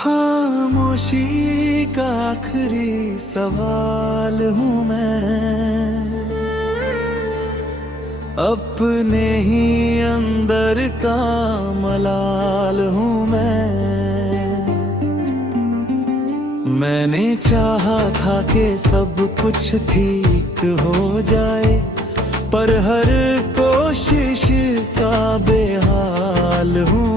खामोशी का आखिरी सवाल हूँ मैं, अपने ही अंदर का मलाल हूँ मैंने चाहा था कि सब कुछ ठीक हो जाए, पर हर कोशिश का बेहाल हूँ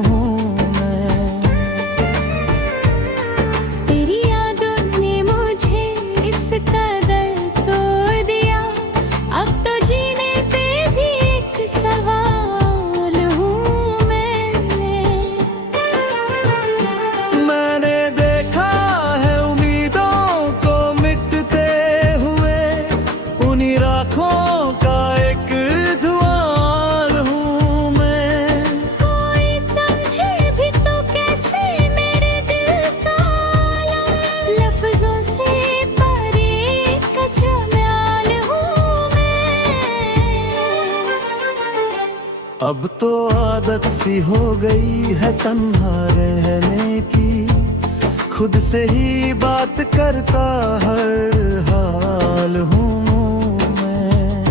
अब तो आदत सी हो गई है तन्हा रहने की, खुद से ही बात करता हर हाल हूँ मैं।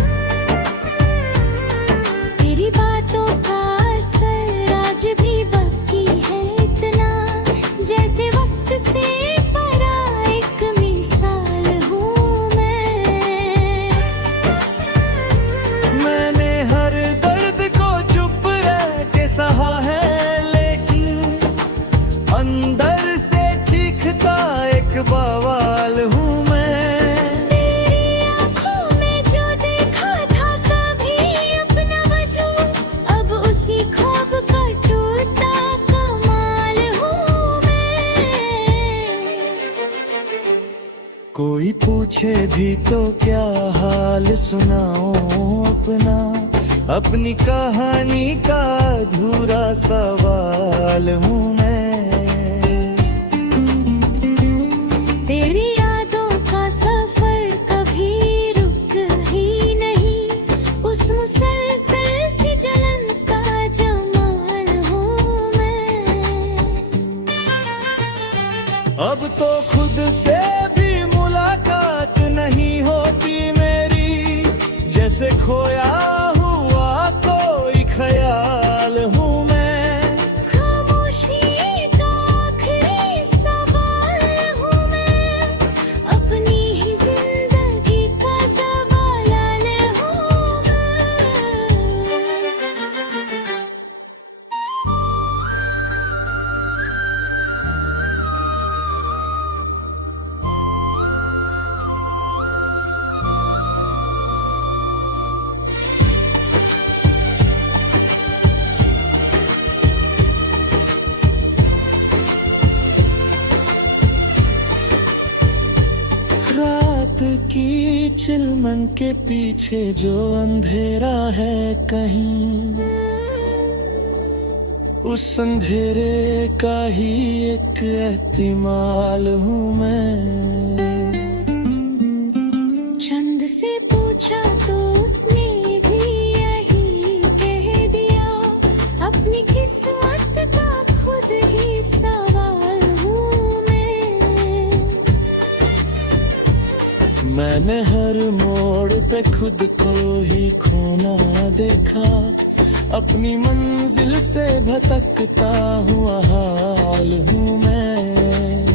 तेरी बातों का असर आज भी बाकी है इतना, जैसे वक्त से परा एक मिसाल हूँ मैंने हर सहा है, लेकिन अंदर से चीखता एक बवाल हूँ मैं। तेरी आँखों में जो देखा था कभी अपना वजूद, अब उसी ख्वाब का टूटा कमाल हूँ मैं। कोई पूछे भी तो क्या हाल सुनाऊं अपना, अपनी कहानी का अधूरा सवाल हूँ मैं। तेरी यादों का सफर कभी रुक ही नहीं, उस मुसलसल सी जलन का जमाल हूँ मैं। अब तो खुद से भी मुलाकात नहीं होती मेरी, जैसे खोया ख्याल हूँ मैं। खामोशी का आखिरी सवाल हूँ मैं, अपनी ही जिंदगी का सवाल हूँ मैं। रात की चिलमन के पीछे जो अंधेरा है कहीं, उस अंधेरे का ही एक एहतिमाल हूँ मैं। चंद से पूछा तो उसने भी यही कह दिया, अपनी किस्मत का खुद ही सवाल हूँ मैंने हर मोड़ पे खुद को ही खोना देखा, अपनी मंजिल से भटकता हुआ हाल हूँ मैं।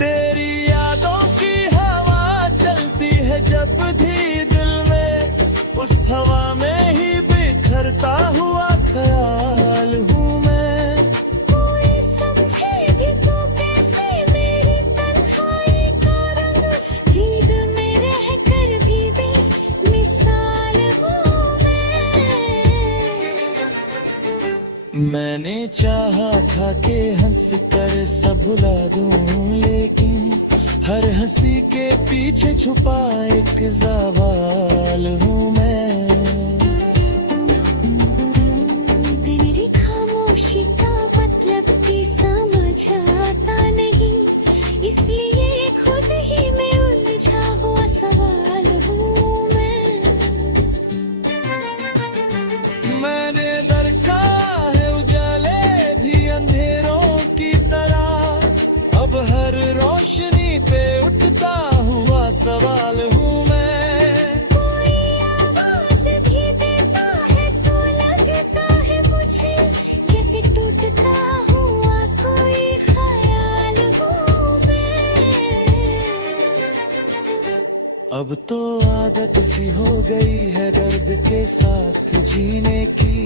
तेरी यादों की हवा चलती है जब भी दिल में, उस हवा में ही बिखरता हुआ ख्याल हूँ मैं। कोई समझे भी तो कैसे मेरी तन्हाई का रंग, भीड़ में रह कर भी मिसाल हूँ मैंने चाहा था कि हंस कर सब भुला दूं, लेकिन हर हंसी के पीछे छुपा एक सवाल हूँ मैं। तेरी खामोशी का मतलब भी समझ आता नहीं, इसलिए खुद ही मैं उलझा हुआ सवाल हूँ मैंने दरखा है उजाले भी अंधेरों अब तो आदत सी हो गई है दर्द के साथ जीने की,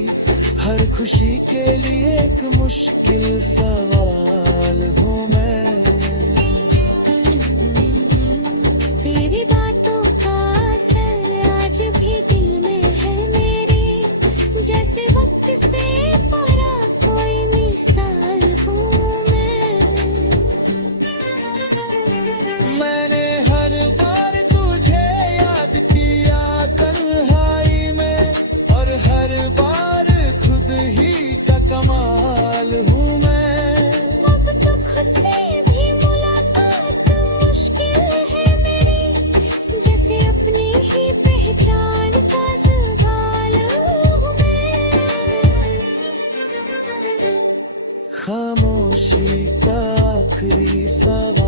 हर खुशी के लिए एक मुश्किल सवाल हूँ मैं। तेरी बातों का असर आज भी दिल में है मेरे, जैसे वक्त से परा कोई मिसाल हूँ मैं। मैंने हर बार तुझे याद किया तन्हाई में, और हर बार खुद ही का कमाल हूँ मैं। अब तो खुद से भी मुलाकात मुश्किल है मेरी, जैसे अपनी ही पहचान का सवाल हूँ मैं। खामोशी का आखिरी सवाल